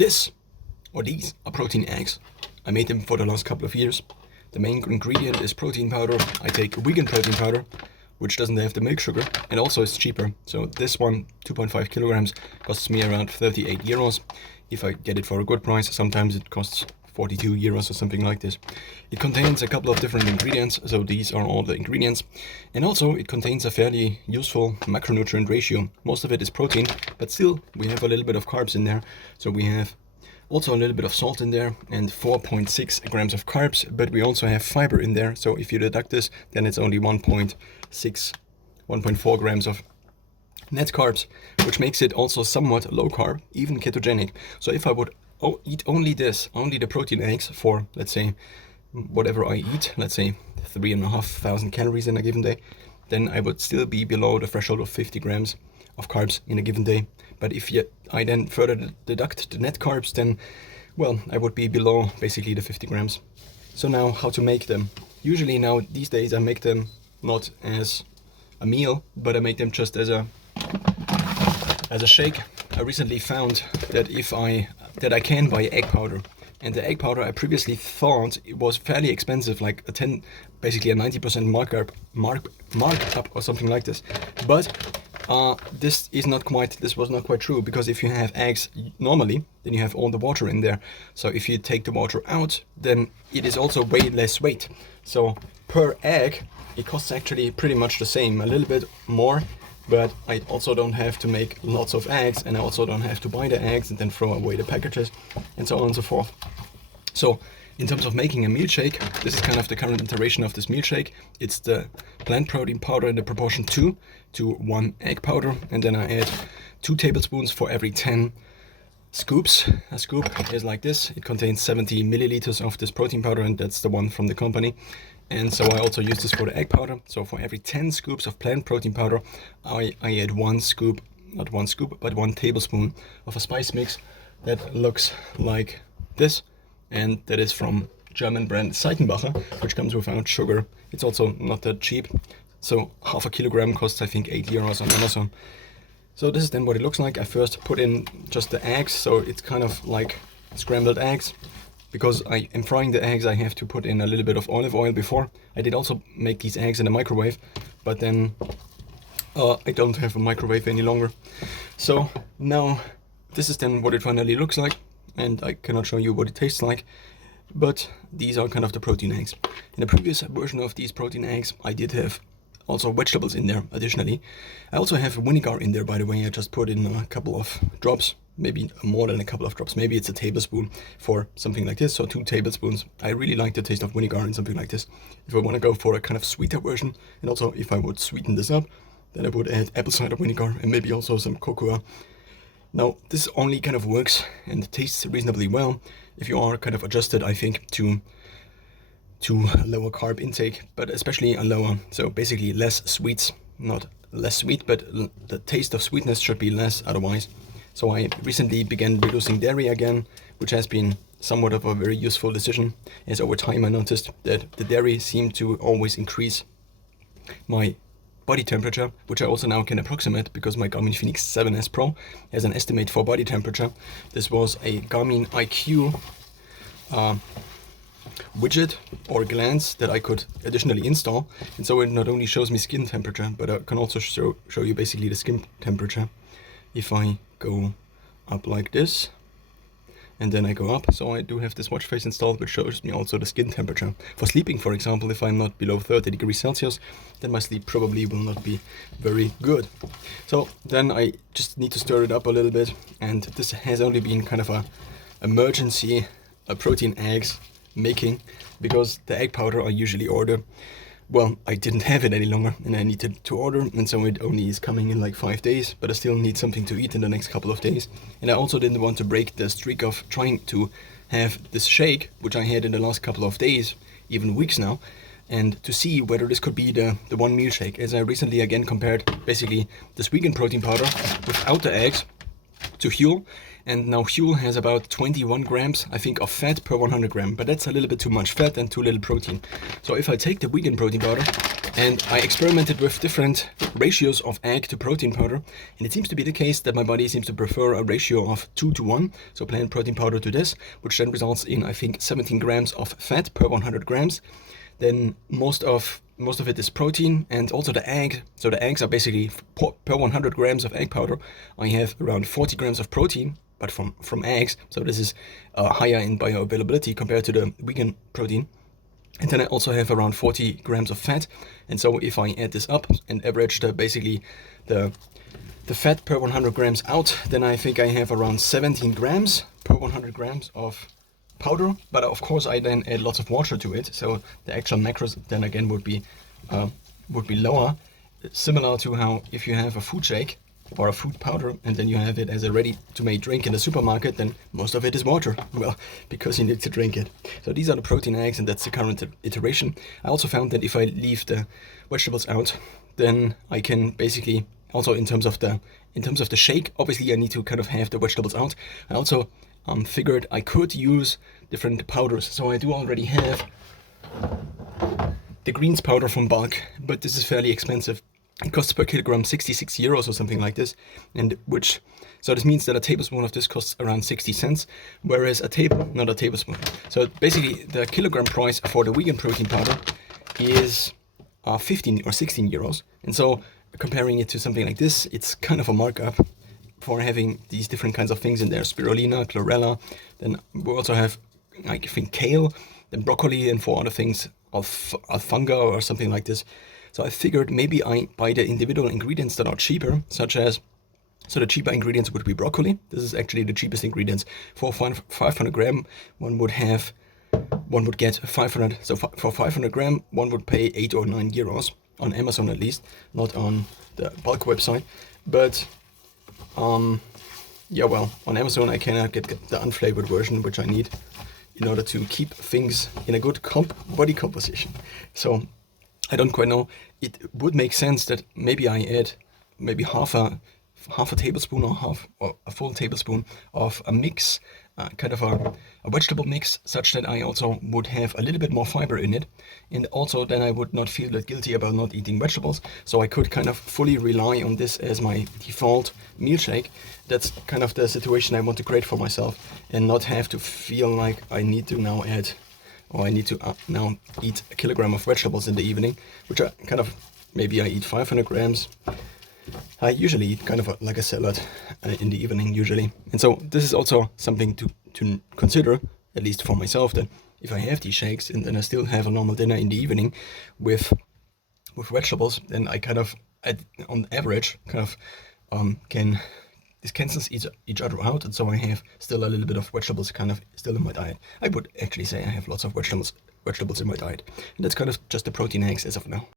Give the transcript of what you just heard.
These are protein eggs. I made them for the last couple of years. The main ingredient is protein powder. I take vegan protein powder, which doesn't have the milk sugar, and also it's cheaper. So this one, 2.5 kilograms, costs me around 38 euros. If I get it for a good price, sometimes it costs 42 euros or something like this. It contains a couple of different ingredients, so these are all the ingredients. And also it contains a fairly useful macronutrient ratio. Most of it is protein, but still we have a little bit of carbs in there. So we have also a little bit of salt in there and 4.6 grams of carbs, but we also have fiber in there. So if you deduct this, then it's only 1.4 grams of net carbs, which makes it also somewhat low carb, even ketogenic. So if I would eat only the protein eggs for, let's say, whatever I eat, let's say 3,500 calories in a given day, then I would still be below the threshold of 50 grams of carbs in a given day. But if I then further deduct the net carbs, then, well, I would be below basically the 50 grams. So now how to make them? Usually now these days I make them not as a meal, but I make them just as a shake. I recently found that I can buy egg powder, and the egg powder I previously thought it was fairly expensive, like basically a 90% markup or something like this. But this was not quite true, because if you have eggs normally, then you have all the water in there. So if you take the water out, then it is also way less weight. So per egg, it costs actually pretty much the same, a little bit more, but I also don't have to make lots of eggs, and I also don't have to buy the eggs and then throw away the packages and so on and so forth. So in terms of making a milkshake, this is kind of the current iteration of this milkshake. It's the plant protein powder in the proportion 2 to 1 egg powder, and then I add 2 tablespoons for every 10 scoops. A scoop is like this. It contains 70 milliliters of this protein powder, and that's the one from the company. And so I also use this for the egg powder. So for every 10 scoops of plant protein powder, I add 1 tablespoon of a spice mix that looks like this. And that is from German brand Seitenbacher, which comes without sugar. It's also not that cheap. So half a kilogram costs, I think, 8 euros on Amazon. So this is then what it looks like. I first put in just the eggs, so it's kind of like scrambled eggs. Because I am frying the eggs, I have to put in a little bit of olive oil before. I did also make these eggs in the microwave, but then I don't have a microwave any longer. So now this is then what it finally looks like, and I cannot show you what it tastes like, but these are kind of the protein eggs. In the previous version of these protein eggs, I did have also vegetables in there additionally. I also have vinegar in there, by the way. I just put in a couple of drops, maybe more than a couple of drops. Maybe it's a tablespoon for something like this, so 2 tablespoons. I really like the taste of vinegar in something like this. If I want to go for a kind of sweeter version, and also if I would sweeten this up, then I would add apple cider vinegar and maybe also some cocoa. Now, this only kind of works and tastes reasonably well if you are kind of adjusted, I think, to lower carb intake, but especially a lower, so basically less sweets, not less sweet, but the taste of sweetness should be less otherwise. So I recently began reducing dairy again, which has been somewhat of a very useful decision, as over time I noticed that the dairy seemed to always increase my body temperature, which I also now can approximate because my Garmin Fenix 7S Pro has an estimate for body temperature. This was a Garmin IQ widget or glance that I could additionally install, and so it not only shows me skin temperature, but it can also show you basically the skin temperature. If I go up like this, and then I go up, so I do have this watch face installed, which shows me also the skin temperature. For sleeping, for example, if I'm not below 30 degrees Celsius, then my sleep probably will not be very good. So then I just need to stir it up a little bit, and this has only been kind of a emergency protein eggs making, because the egg powder I usually order, well, I didn't have it any longer and I needed to order, and so it only is coming in like 5 days, but I still need something to eat in the next couple of days. And I also didn't want to break the streak of trying to have this shake, which I had in the last couple of days, even weeks now, and to see whether this could be the one meal shake, as I recently again compared basically this vegan protein powder without the eggs to Huel. And now Huel has about 21 grams, I think, of fat per 100 gram, but that's a little bit too much fat and too little protein. So if I take the vegan protein powder And I experimented with different ratios of egg to protein powder, and it seems to be the case that my body seems to prefer a ratio of 2:1, so plant protein powder to this, which then results in, I think, 17 grams of fat per 100 grams. Then most of it is protein, and also the egg. So the eggs are basically, per 100 grams of egg powder, I have around 40 grams of protein, but from eggs. So this is higher in bioavailability compared to the vegan protein. And then I also have around 40 grams of fat. And so if I add this up and average basically the fat per 100 grams out, then I think I have around 17 grams per 100 grams of powder. But of course I then add lots of water to it, so the actual macros then again would be lower, similar to how if you have a food shake or a food powder and then you have it as a ready-to-make drink in the supermarket, then most of it is water. Well, because you need to drink it. So these are the protein eggs, and that's the current iteration. I also found that if I leave the vegetables out, then I can basically also in terms of the shake, obviously I need to kind of have the vegetables out. I also figured I could use different powders. So I do already have the greens powder from Bulk, but this is fairly expensive. It costs per kilogram 66 euros or something like this, so this means that a tablespoon of this costs around 60 cents, whereas not a tablespoon. So basically the kilogram price for the vegan protein powder is 15 or 16 euros. And so comparing it to something like this, it's kind of a markup for having these different kinds of things in there. Spirulina, chlorella, then we also have, I think, kale, then broccoli, and 4 other things, alfalfa or something like this. So I figured maybe I buy the individual ingredients that are cheaper, so the cheaper ingredients would be broccoli. This is actually the cheapest ingredients. For 500 gram, one would get 500. So for 500 gram, one would pay 8 or 9 euros on Amazon at least, not on the Bulk website. But yeah, well, on Amazon I cannot get the unflavored version, which I need in order to keep things in a good body composition. So I don't quite know. It would make sense that maybe I add maybe half a tablespoon or a full tablespoon of a mix, kind of a vegetable mix, such that I also would have a little bit more fiber in it, and also then I would not feel that guilty about not eating vegetables. So I could kind of fully rely on this as my default meal shake. That's kind of the situation I want to create for myself, and not have to feel like I need to now add, or I need to now eat a kilogram of vegetables in the evening, which I kind of, maybe I eat 500 grams. I usually eat kind of like a salad in the evening usually. And so this is also something to consider, at least for myself, that if I have these shakes and then I still have a normal dinner in the evening with vegetables, then I kind of, on average, kind of this cancels each other out, and so I have still a little bit of vegetables kind of still in my diet. I would actually say I have lots of vegetables in my diet. And that's kind of just the protein eggs as of now.